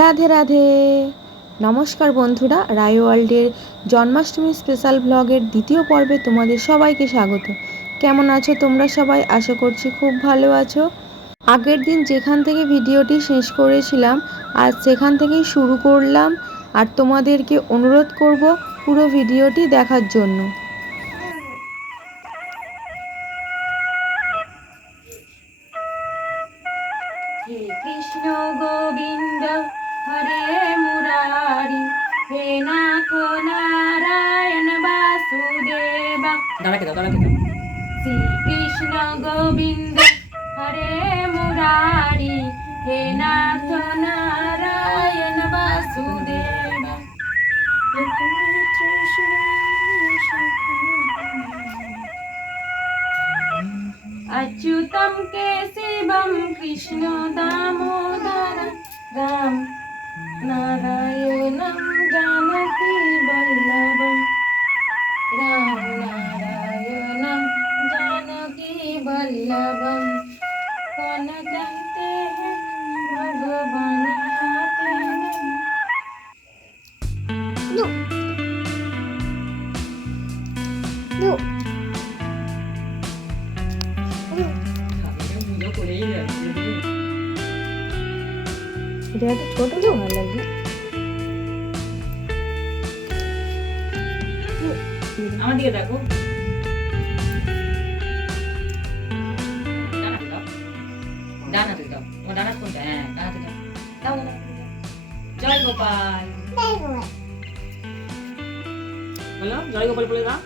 রাধে রাধে। নমস্কার বন্ধুরা, রায় ওয়ার্ল্ডের জন্মাষ্টমী স্পেশাল ব্লগের দ্বিতীয় পর্বে তোমাদের সবাইকে স্বাগত। কেমন আছো তোমরা সবাই? আশা করছি খুব ভালো আছো। আগের দিন যেখান থেকে ভিডিওটি শেষ করেছিলাম আজ সেখান থেকেই শুরু করলাম, আর তোমাদেরকে অনুরোধ করব পুরো ভিডিওটি দেখার জন্য। হে কৃষ্ণ গোবিন্দ হরে মুরারি, হে নাথ নারায়ণ বাসুদেবা। শ্রী কৃষ্ণ গোবিন্দ হরে মুরারি, হে নাথ নারায়ণ বাসুদেবা। अच्युतं केशवं कृष्ण दामोदर राम नारायणं जानकी वल्लभं, राम नारायणं जानकी वल्लभं। कौन कहते हैं भगवान आते हैं। नो नो এটা একটা ছোট তো ভালো লাগবে। আমার দিকে দেখো, ডান হাতে দাও। তোমার ডান হাত কোনটা? হ্যাঁ, ডান হাতে দাও। দাও দাও। জয় গোপাল বলো, জয় গোপাল বলে দাও।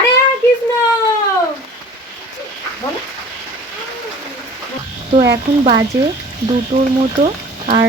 হরে কৃষ্ণ বলো। তো এখন বাজে 2টোর মতো, আর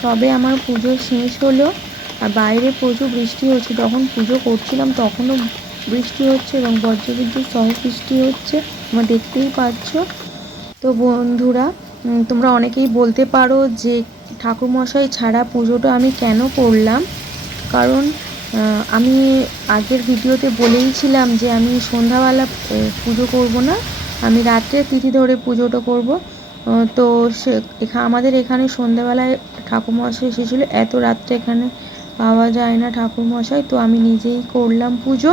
সবে আমার পুজো শেষ হলো। আর বাইরে প্রচুর বৃষ্টি হচ্ছে, যখন পুজো করছিলাম তখনও বৃষ্টি হচ্ছে এবং বজ্রবিদ্যুৎ সহ বৃষ্টি হচ্ছে, তোমরা দেখতেই পাচ্ছ। তো বন্ধুরা, তোমরা অনেকেই বলতে পারো যে ঠাকুরমশাই ছাড়া পুজোটা আমি কেন করলাম। কারণ আমি আগের ভিডিওতে বলেইছিলাম যে আমি সন্ধ্যাবেলা পুজো করব না, আমি রাত্রে তিথি ধরে পুজোটা করব। তো সে আমাদের এখানে সন্ধ্যাবেলায় ঠাকুরমশাই এসেছিলো, এত রাত্রে এখানে পাওয়া যায় না ঠাকুরমশাই, তো আমি নিজেই করলাম পুজো।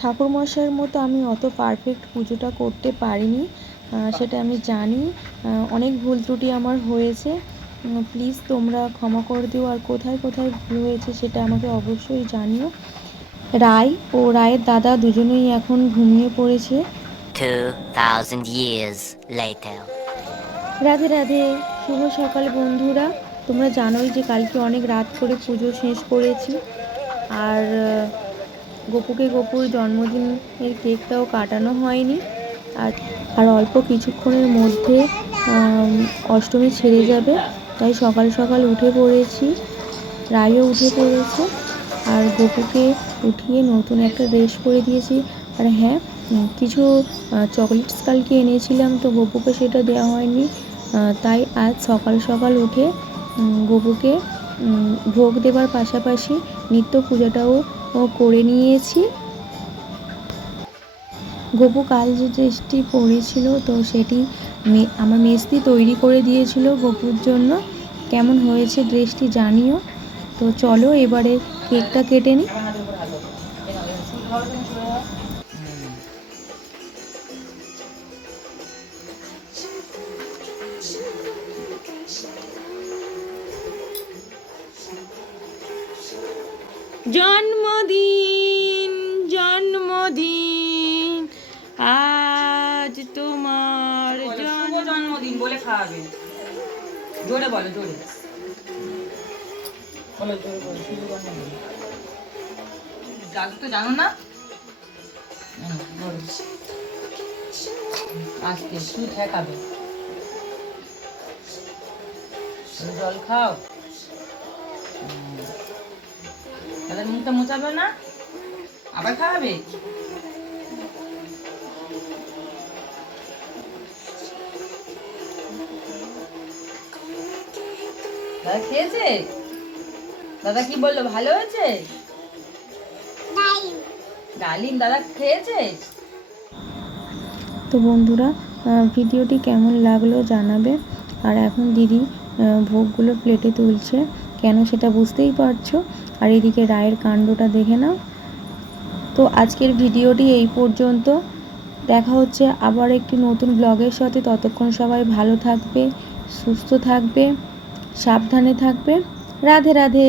ঠাকুরমশাইয়ের মতো আমি অত পারফেক্ট পুজোটা করতে পারিনি, সেটা আমি জানি। অনেক ভুল ত্রুটি আমার হয়েছে, প্লিজ তোমরা ক্ষমা করে দিও। আর কোথায় কোথায় ভুল হয়েছে সেটা আমাকে অবশ্যই জানিও। রায় ও রায়ের দাদা দুজনেই এখন ঘুমিয়ে পড়েছে। 2000 years later. রাধে রাধে, শুভ সকাল বন্ধুরা। তোমরা জানোই যে কালকে অনেক রাত করে পুজো শেষ করেছি। আর গপুর জন্মদিনের কেকটাও কাটানো হয়নি। আর অল্প কিছুক্ষণের মধ্যে অষ্টমী ছেড়ে যাবে, তাই সকাল সকাল উঠে পড়েছি। রায়ও উঠে পড়েছে, আর গপুকে উঠিয়ে নতুন একটা ড্রেস পরে দিয়েছি। আর হ্যাঁ, কিছু চকলেটস কালকে এনেছিলাম, তো গপুকে সেটা দেওয়া হয়নি, তাই আজ সকাল সকাল উঠে গপুকে ভোগ দেবার পাশাপাশি নিত্য পূজাটাও করে নিয়েছি। গপু কাল যে ড্রেসটি পরেছিল, তো সেটি আমার মেসদি তৈরি করে দিয়েছিল গপুর জন্য। কেমন হয়েছে ড্রেসটি জানিও। তো চলো এবারে কেকটা কেটে নিই। আমার হাতের উপর হাত দাও। এই নাও, এই শুরু করো, তুমি শুরু করো। জন্মদিন জন্মদিন আজ তোমার জন্মদিন বলে খাওয়াবে। জোরে বলো, জোরে বলো, জোরে বলো, শুভ জন্মদিন। জাদু তো জানো না? বলো। আজকে কি ঠেকাবে? জল খাও। তাদের মুখটা মোচাবে না, আবার খাওয়াবে। দাদা খেয়েছে? দাদা কি বললো, ভালো হয়েছে? ডালিম দাদা খেয়েছে? তো বন্ধুরা, ভিডিওটি কেমন লাগলো জানাবে। আর এখন দিদি ভোগগুলো প্লেটে তুলছে, কেন সেটা বুঝতেই পারছো। আর এদিকে রায়ের কাণ্ডটা দেখে নাও। তো আজকের ভিডিওটি এই পর্যন্ত, দেখা হচ্ছে আবার একটি নতুন ব্লগের সাথে। ততক্ষণ সবাই ভালো থাকবে, সুস্থ থাকবে, সাবধানে থাকবে। রাধে রাধে।